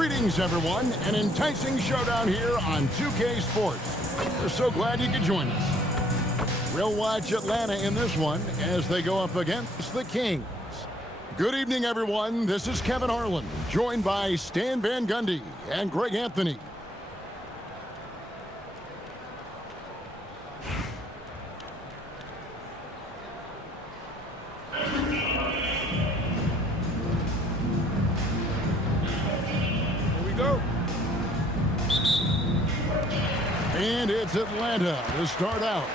Greetings, everyone. An enticing showdown here on 2K Sports. We're so glad you could join us. We'll watch Atlanta in this one as they go up against the Kings. Good evening, everyone. This is Kevin Harlan, joined by Stan Van Gundy and Greg Anthony. And it's Atlanta to start out.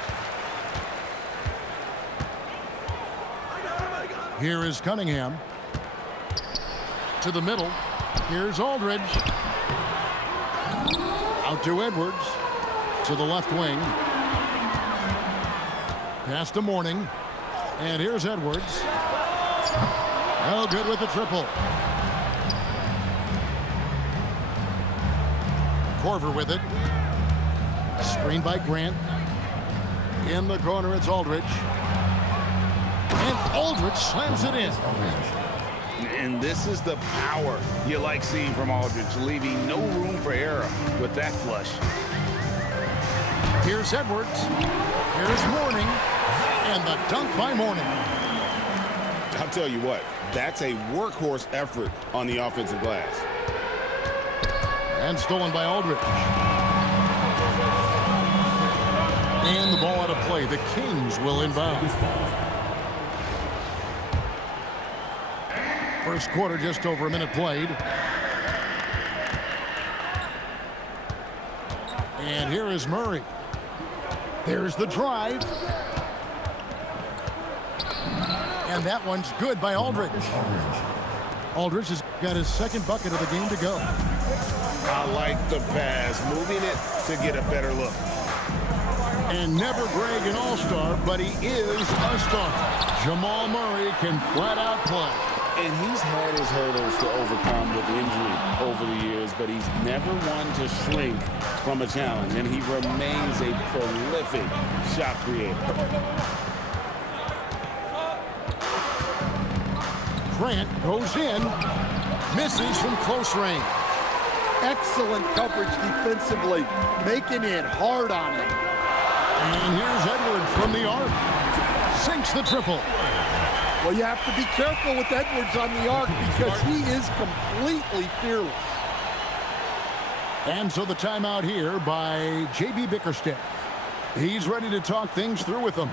Here is Cunningham. To the middle. Here's Aldridge. Out to Edwards. To the left wing. Pass to Mourning. And here's Edwards. Oh, good with the triple. Korver with it. Screen by Grant. In the corner, it's Aldridge. And Aldridge slams it in. And this is the power you like seeing from Aldridge, leaving no room for error with that flush. Here's Edwards. Here's Mourning. And the dunk by Mourning. I'll tell you what, that's a workhorse effort on the offensive glass. And stolen by Aldridge. And the ball out of play. The Kings will inbound. First quarter, just over a minute played. And here is Murray. There's the drive. And that one's good by Aldridge. Aldridge has got his second bucket of the game to go. I like the pass, moving it to get a better look. And never Greg an all-star, but he is a star. Jamal Murray can flat out play. And he's had his hurdles to overcome with injury over the years, but he's never one to shrink from a challenge, and he remains a prolific shot creator. Grant goes in, misses from close range. Excellent coverage defensively, making it hard on him. And here's Edwards from the arc. Sinks the triple. Well, you have to be careful with Edwards on the arc because he is completely fearless. And so the timeout here by J.B. Bickerstaff. He's ready to talk things through with them.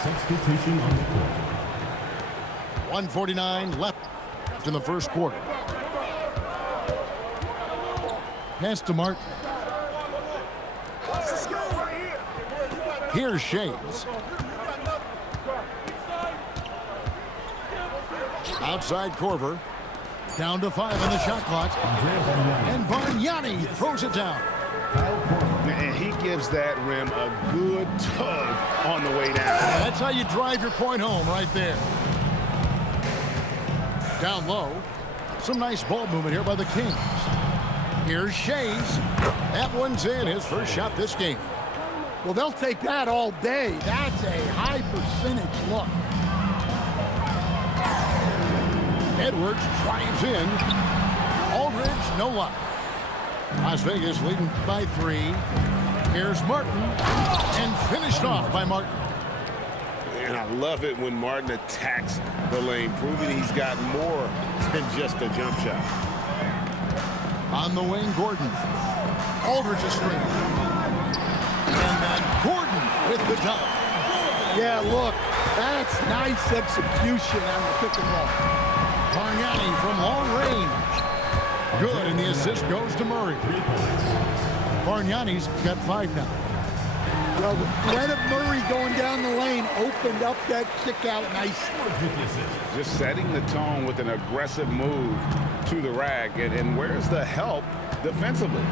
Substitution on the court. 1:49 left in the first quarter. Pass to Martin. Here's Shays. Outside Korver. Down to 5 on the shot clock. And Bargnani throws it down. And he gives that rim a good tug on the way down. That's how you drive your point home right there. Down low. Some nice ball movement here by the Kings. Here's Shays. That one's in, his first shot this game. Well, they'll take that all day. That's a high percentage look. Edwards drives in. Aldridge, no luck. Las Vegas leading by 3. Here's Martin. And finished off by Martin. And I love it when Martin attacks the lane, proving he's got more than just a jump shot. On the wing, Gordon. Aldridge a screen. And then Gordon with the dunk. Yeah, look, that's nice execution on the pick and roll. Bargnani from long range. Good, and the assist goes to Murray. Bargnani's got 5 now. Well, Leonard Murray going down the lane opened up that kick out nicely. Just setting the tone with an aggressive move to the rack. And where's the help defensively?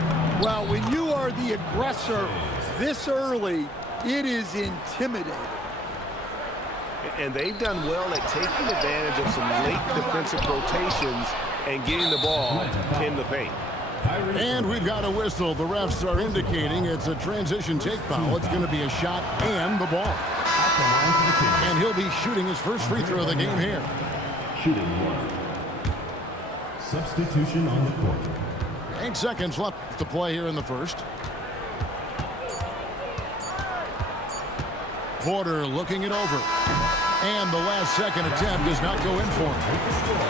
Well, when you are the aggressor this early, it is intimidating. And they've done well at taking advantage of some late defensive rotations and getting the ball in the paint. And we've got a whistle. The refs are indicating it's a transition take foul. It's going to be a shot and the ball. And he'll be shooting his first free throw of the game here. Shooting one. Substitution on the court. 8 seconds left to play here in the first. Porter looking it over. And the last second attempt does not go in for him.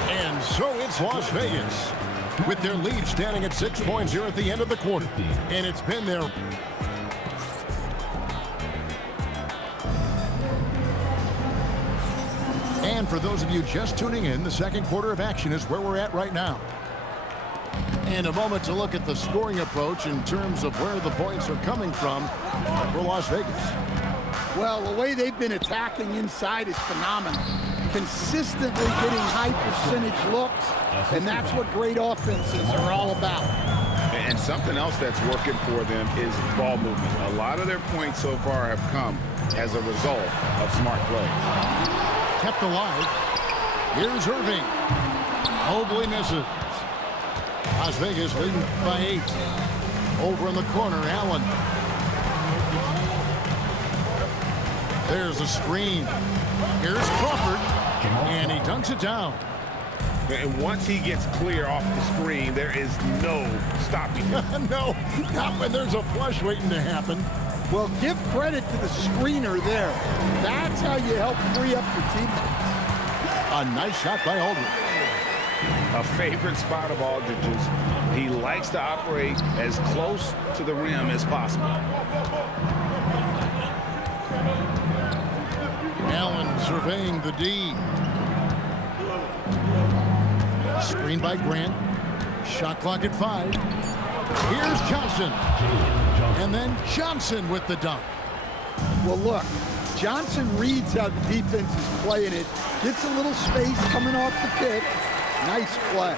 And so it's Las Vegas with their lead standing at 6 points here at the end of the quarter. And it's been there. And for those of you just tuning in, the second quarter of action is where we're at right now. And a moment to look at the scoring approach in terms of where the points are coming from for Las Vegas. Well, the way they've been attacking inside is phenomenal. Consistently getting high percentage looks, and that's what great offenses are all about. And something else that's working for them is ball movement. A lot of their points so far have come as a result of smart play. Kept alive. Here's Irving. Mobley misses. Las Vegas leading by 8. Over in the corner, Allen. There's a screen. Here's Crawford, and he dunks it down. And once he gets clear off the screen, there is no stopping him. No, not when there's a flush waiting to happen. Well, give credit to the screener there. That's how you help free up your teammates. A nice shot by Aldridge. A favorite spot of Aldridge's. He likes to operate as close to the rim as possible. Allen surveying the D. Screen by Grant. Shot clock at 5. Here's Johnson. And then Johnson with the dunk. Well, look, Johnson reads how the defense is playing it. Gets a little space coming off the pick. Nice play.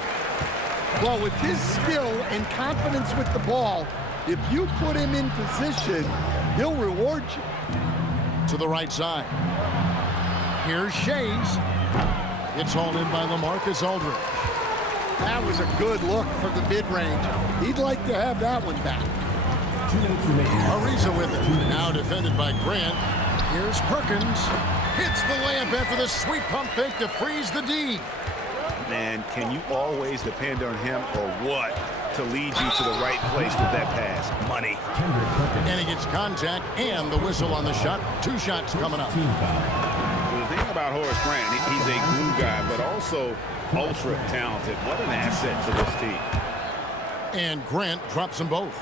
Well, with his skill and confidence with the ball, if you put him in position, he'll reward you. To the right side. Here's Shays. It's hauled in by LaMarcus Aldridge. That was a good look for the mid-range. He'd like to have that one back. 2 minutes remaining. Ariza with it. Now defended by Grant. Here's Perkins. Hits the layup after the sweet pump fake to freeze the D. Man, can you always depend on him or what to lead you to the right place with that pass? Money. And he gets contact and the whistle on the shot. 2 shots coming up. Team foul. The thing about Horace Grant, he's a glue guy, but also ultra talented. What an asset to this team. And Grant drops them both.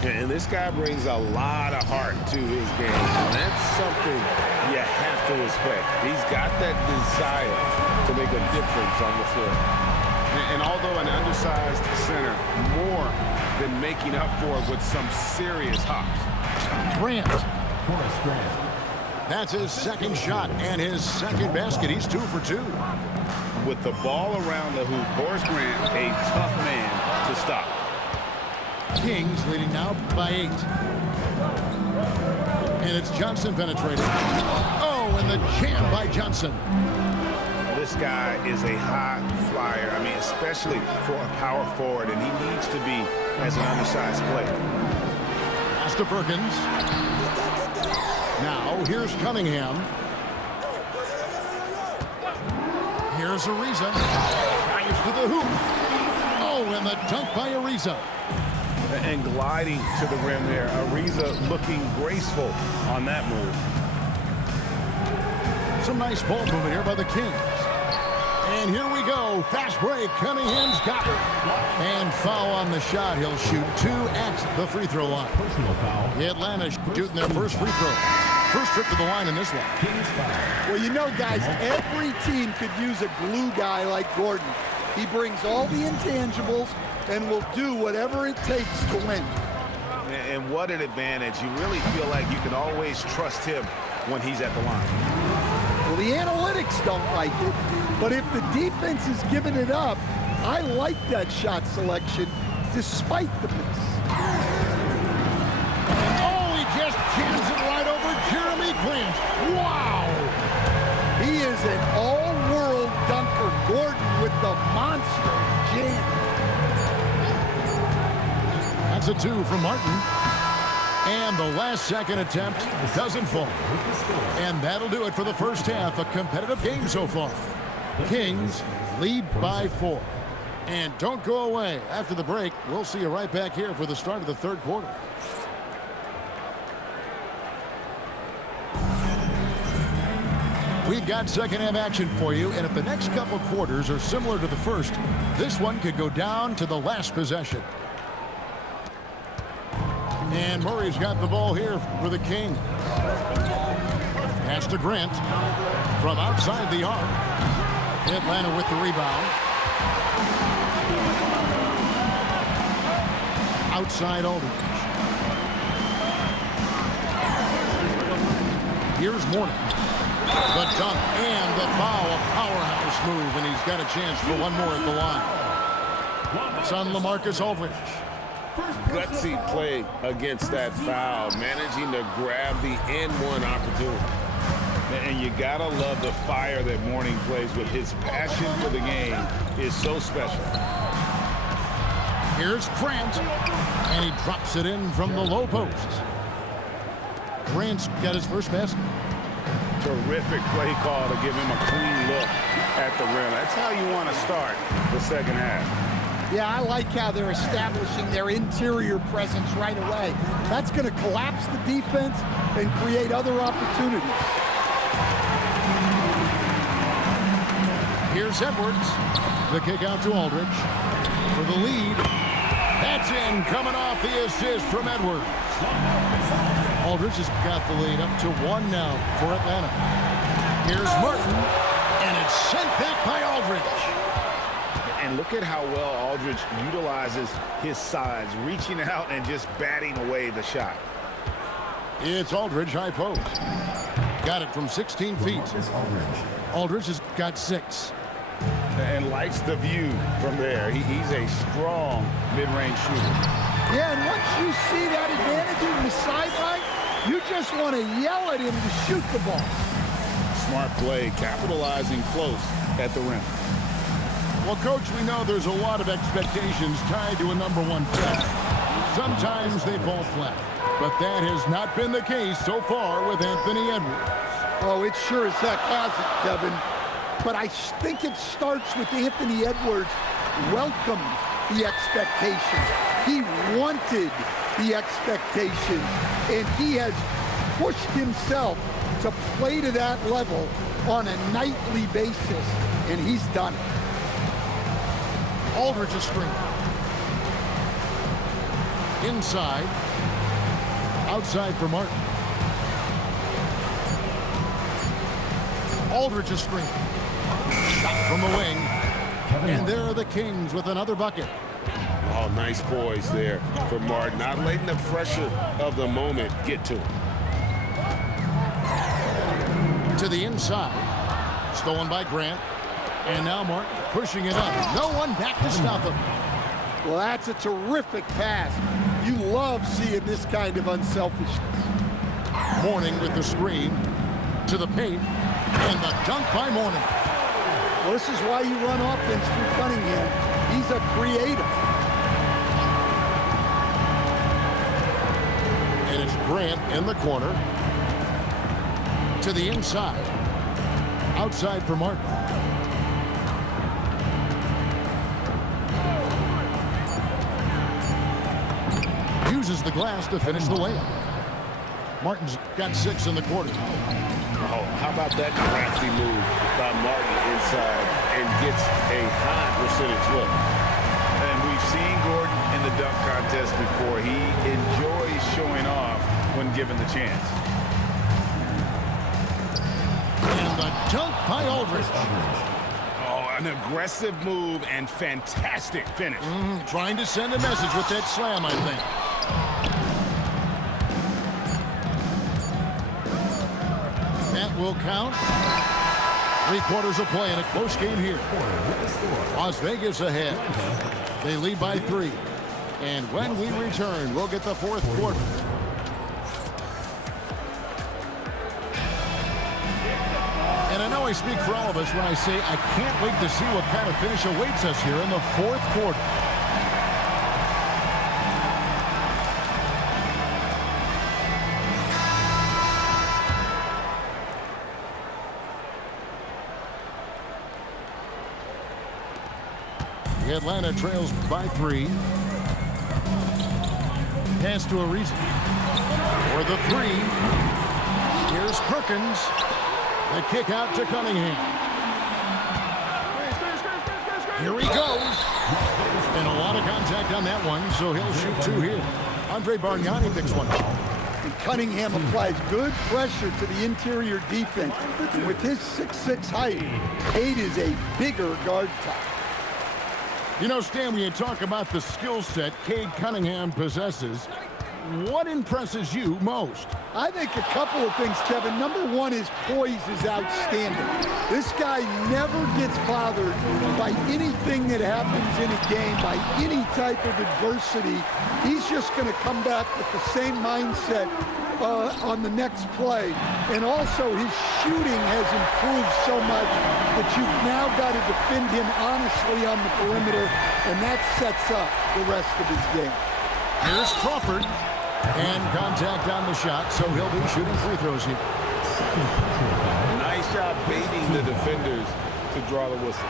And this guy brings a lot of heart to his game. And that's something you have to respect. He's got that desire to make a difference on the floor. And although an undersized center, more than making up for it with some serious hops. Grant. Horace Grant. That's his second shot and his second basket. He's 2 for 2. With the ball around the hoop, Horace Grant, a tough man to stop. Kings leading now by 8. And it's Johnson penetrating. Oh, and the jam by Johnson. This guy is a high flyer. I mean, especially for a power forward, and he needs to be as an undersized player. Pass to Perkins. Now, here's Cunningham. Here's Ariza. Drives to the hoop. Oh, and the dunk by Ariza. And gliding to the rim there. Ariza looking graceful on that move. Some nice ball movement here by the Kings. And here we go. Fast break. Cunningham's got it. And foul on the shot. He'll shoot 2 at the free throw line. Personal foul. Atlanta shooting their first free throw. First trip to the line in this one. Kings foul. Well, you know, guys, every team could use a glue guy like Gordon. He brings all the intangibles and will do whatever it takes to win. and what an advantage. You really feel like you can always trust him when he's at the line. Well, the analytics don't like it, but if the defense is giving it up, I like that shot selection despite the miss. Oh, he just jams it right over Jeremy Grant. Wow! He is an all-world dunker. Gordon with the monster jam. That's a 2 from Martin. And the last second attempt doesn't fall. And that'll do it for the first half. A competitive game so far. Kings lead by 4. And don't go away. After the break, we'll see you right back here for the start of the third quarter. We've got second half action for you, and if the next couple quarters are similar to the first, this one could go down to the last possession. And Murray's got the ball here for the Kings. Pass to Grant from outside the arc. Atlanta with the rebound. Outside Aldridge. Here's Mourning. The dunk and the foul. A powerhouse move, and he's got a chance for one more at the line. It's on LaMarcus Aldridge. Gutsy play against that foul, managing to grab the N1 opportunity. And you gotta love the fire that Mourning plays with. His passion for the game is so special. Here's Grant, and he drops it in from the low post. Grant's got his first basket. Terrific play call to give him a clean look at the rim. That's how you want to start the second half. Yeah, I like how they're establishing their interior presence right away. That's going to collapse the defense and create other opportunities. Here's Edwards. The kick out to Aldridge for the lead. That's in, coming off the assist from Edwards. Aldridge has got the lead up to 1 now for Atlanta. Here's Martin, and it's sent back by Aldridge. And look at how well Aldridge utilizes his size, reaching out and just batting away the shot. It's Aldridge, high post. Got it from 16 feet. Aldridge has got 6. And likes the view from there. He's a strong mid-range shooter. Yeah, and once you see that advantage in the sideline, you just want to yell at him to shoot the ball. Smart play, capitalizing close at the rim. Well, Coach, we know there's a lot of expectations tied to a #1 pick. Sometimes they fall flat, but that has not been the case so far with Anthony Edwards. Oh, it sure as heck hasn't, Kevin. But I think it starts with Anthony Edwards welcomed the expectations. He wanted the expectations, and he has pushed himself to play to that level on a nightly basis, and he's done it. Aldridge a screen. Inside. Outside for Martin. Aldridge a screen. Shot from the wing. And there are the Kings with another bucket. Oh, nice poise there for Martin. Not letting the pressure of the moment get to him. To the inside. Stolen by Grant. And now Martin pushing it up. No one back to stop him. Well, that's a terrific pass. You love seeing this kind of unselfishness. Mourning with the screen. To the paint. And the dunk by Mourning. Well, this is why you run offense through Cunningham. He's a creator. And it's Grant in the corner. To the inside. Outside for Martin. Uses the glass to finish the layup. Martin's got 6 in the quarter. Oh, how about that crafty move by Martin inside and gets a high percentage look. And we've seen Gordon in the dunk contest before. He enjoys showing off when given the chance. And the dunk by Aldridge. Oh, an aggressive move and fantastic finish. Trying to send a message with that slam, I think. will count. 3 quarters of play in a close game here. Las Vegas ahead. They lead by 3. And when we return, we'll get the 4th quarter. And I know I speak for all of us when I say I can't wait to see what kind of finish awaits us here in the 4th quarter. Atlanta trails by 3. Pass to Ariza. For the 3. Here's Perkins. The kick out to Cunningham. Here he goes. And a lot of contact on that one, so he'll shoot 2 here. Andre Bargnani picks one. And Cunningham applies good pressure to the interior defense. And with his 6'6" height, Cade is a bigger guard type. You know, Stan, when you talk about the skill set Cade Cunningham possesses, what impresses you most? I think a couple of things, Kevin. Number one, his poise is outstanding. This guy never gets bothered by anything that happens in a game, by any type of adversity. He's just going to come back with the same mindset on the next play. And also, his shooting has improved so much that you've now got to defend him honestly on the perimeter, and that sets up the rest of his game. Here's Crawford. And contact on the shot, so he'll be shooting free throws here. Nice job baiting the defenders to draw the whistle.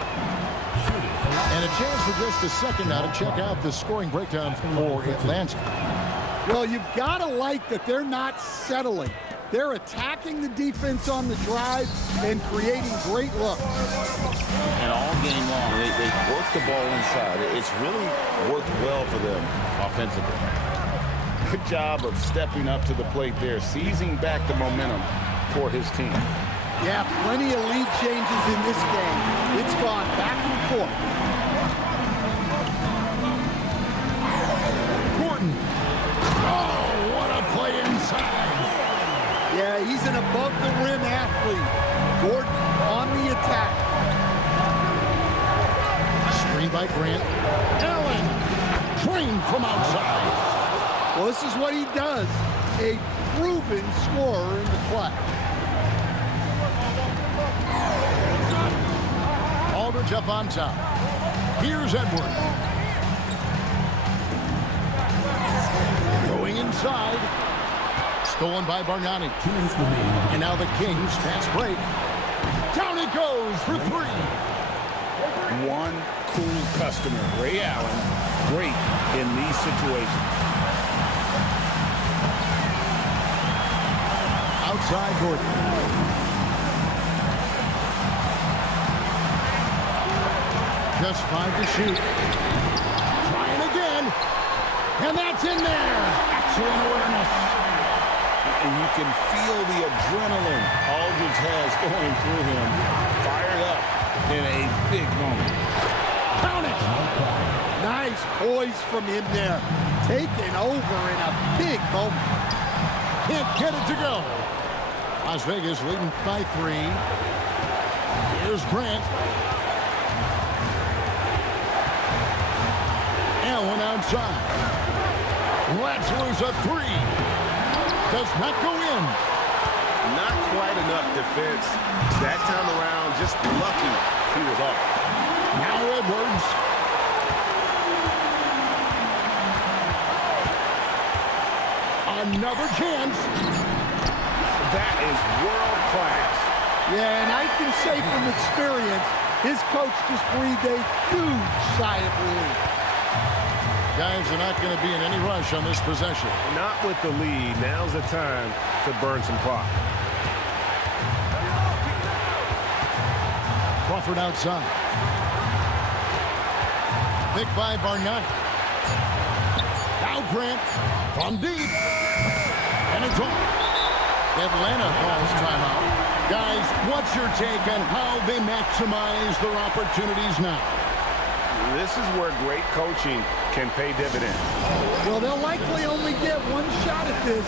And a chance for just a second now to check out the scoring breakdown for Atlanta. Well, you've got to like that they're not settling. They're attacking the defense on the drive and creating great looks. And all game long, they work the ball inside. It's really worked well for them offensively. Good job of stepping up to the plate there, seizing back the momentum for his team. Yeah, plenty of lead changes in this game. It's gone back and forth. Gordon. Oh, what a play inside. Yeah, he's an above-the-rim athlete. Gordon on the attack. Screen by Grant. Allen. Trained from outside. Well, this is what he does. A proven scorer in the play. Aldridge up on top. Here's Edwards. Going inside. Stolen by Bargnani. 2 minutes remaining. And now the Kings fast break. Down it goes for 3. One cool customer, Ray Allen, great in these situations. Outside Gordon. Just 5 to shoot. Trying again. And that's in there. Excellent awareness. And you can feel the adrenaline Aldridge has going through him. Fired up in a big moment. Count it. Nice poise from him there. Taking over in a big moment. Can't get it to go. Las Vegas leading by 3. Here's Grant. Allen outside. Let's lose a 3. Does not go in. Not quite enough defense. That time around, just lucky he was off. Now Edwards. Another chance. That is world class. Yeah, and I can say from experience, his coach just breathed a huge sigh of relief. Guys are not going to be in any rush on this possession. Not with the lead. Now's the time to burn some clock. Crawford outside. Picked by Bargnani. Now Grant from deep. And it's off. Atlanta calls timeout. Guys, what's your take on how they maximize their opportunities now? This is where great coaching can pay dividends. Well, they'll likely only get one shot at this.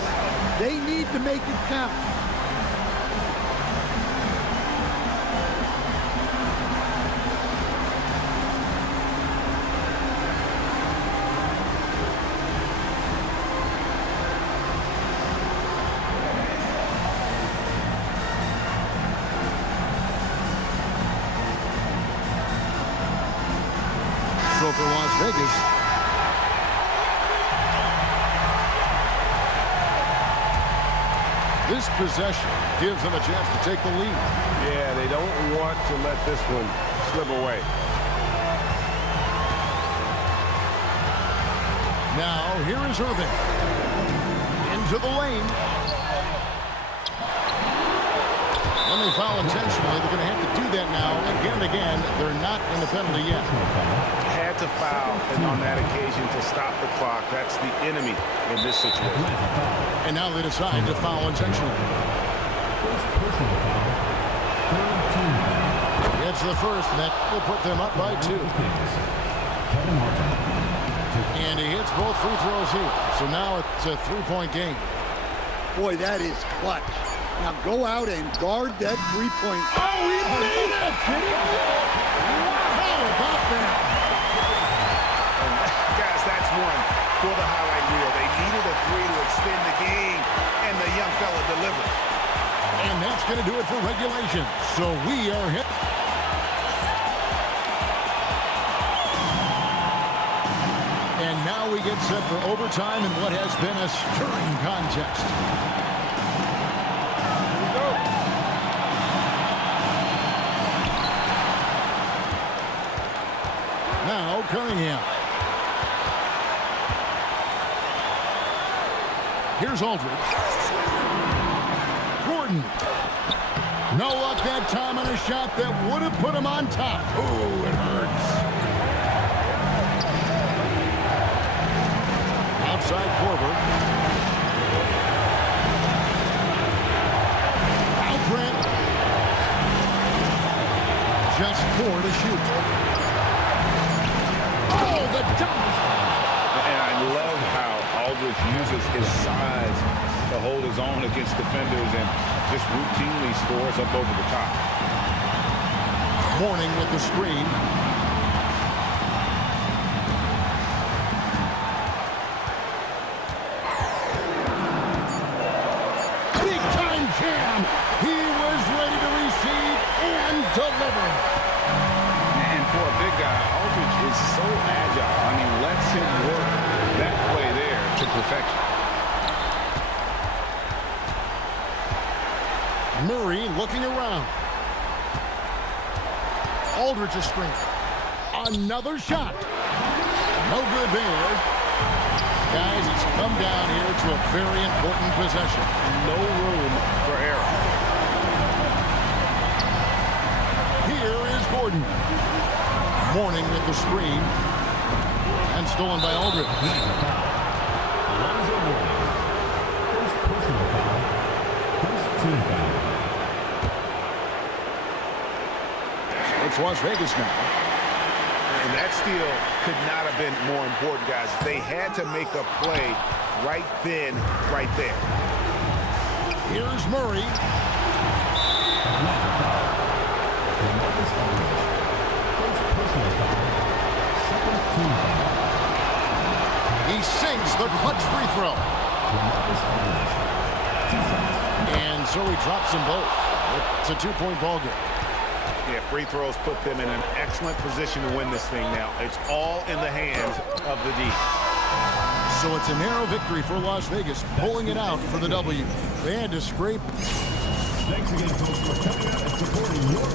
They need to make it count. go for Las Vegas. This possession gives them a chance to take the lead. Yeah, they don't want to let this one slip away. Now, here is Irving. Into the lane. When they foul intentionally, they're going to have to do that now. Again and again, they're not in the penalty yet. Had to foul and on that occasion to stop the clock. That's the enemy in this situation. And now they decide to foul intentionally. First personal foul. Third team foul. It's the first, and that will put them up by 2. Kevin Martin. And he hits both free throws here. So now it's a 3-point game. Boy, that is clutch. Now go out and guard that three-point. Oh, he made it! How about that? And guys, that's one for the highlight reel. They needed a 3 to extend the game, and the young fella delivered. And that's going to do it for regulation. So we are hit. And now we get set for overtime in what has been a stirring contest. Now Cunningham. Here's Aldridge. Gordon. No luck that time on a shot that would have put him on top. Oh, it hurts. Outside Korver. Grant. Just 4 to shoot. Oh, the dunk! And I love how Aldridge uses his size to hold his own against defenders and just routinely scores up over the top. Mourning with the screen. Big time jam! He was ready to receive and deliver. And for a big guy, Aldridge is so agile. I mean, lets him work that play there to perfection. Murray looking around. Aldridge a screen. Another shot. No good there. Guys, it's come down here to a very important possession. No room for error. Here is Gordon. Mourning with the screen. And stolen by Aldridge. Alonzo Mourning. First personal foul. First team foul. It's Las Vegas now. And that steal could not have been more important, guys. They had to make a play right then, right there. Here's Murray. Atlanta foul. Marcus Aldridge. First personal foul. Second team foul. He sinks the clutch free throw. Marcus Aldridge. 2 shots. And so he drops them both. It's a 2-point ball game. Yeah, free throws put them in an excellent position to win this thing now. It's all in the hands of the D. So it's a narrow victory for Las Vegas, pulling it out for the W. They had to scrape. Thanks again, folks, for coming out and supporting your